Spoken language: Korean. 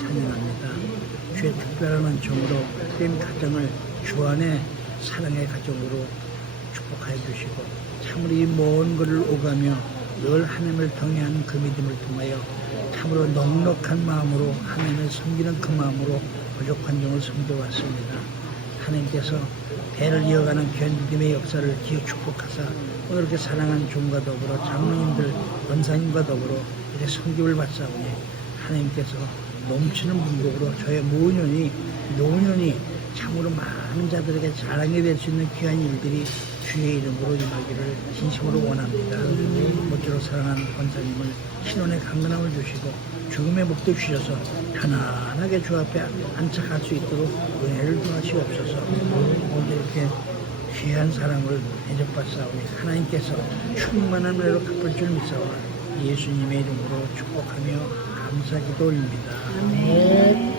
찬양합니다. 주의 특별한 은총으로 된 가정을 주 안에 사랑의 가정으로 축복하여 주시고 참으로 이먼 거리를 오가며 늘 하나님을 경외하는 그 믿음을 통하여 참으로 넉넉한 마음으로 하나님을 섬기는 그 마음으로 부족한 종을 섬겨왔습니다. 하나님께서 배를 이어가는 믿음의 역사를 기어 축복하사 오늘 이렇게 사랑하는 종과 더불어 장로님들, 원사님과 더불어 이렇게 섬김을 받사오니 하나님께서 넘치는 분복으로 저의 모년이 노년이 참으로 많은 자들에게 자랑이 될 수 있는 귀한 일들이 주의 이름으로 임하기를 진심으로 원합니다. 모쪼록 사랑하는 권사님을 신원의 강건함을 주시고 죽음의 목도 주셔서 편안하게 주 앞에 안착할 수 있도록 은혜를 도하시옵소서. 오늘 이렇게 귀한 사랑을 대접받사오니 하나님께서 충만한 은혜로 갚을 줄 믿사오니 예수님의 이름으로 축복하며 Kamo sa kitol. Amen.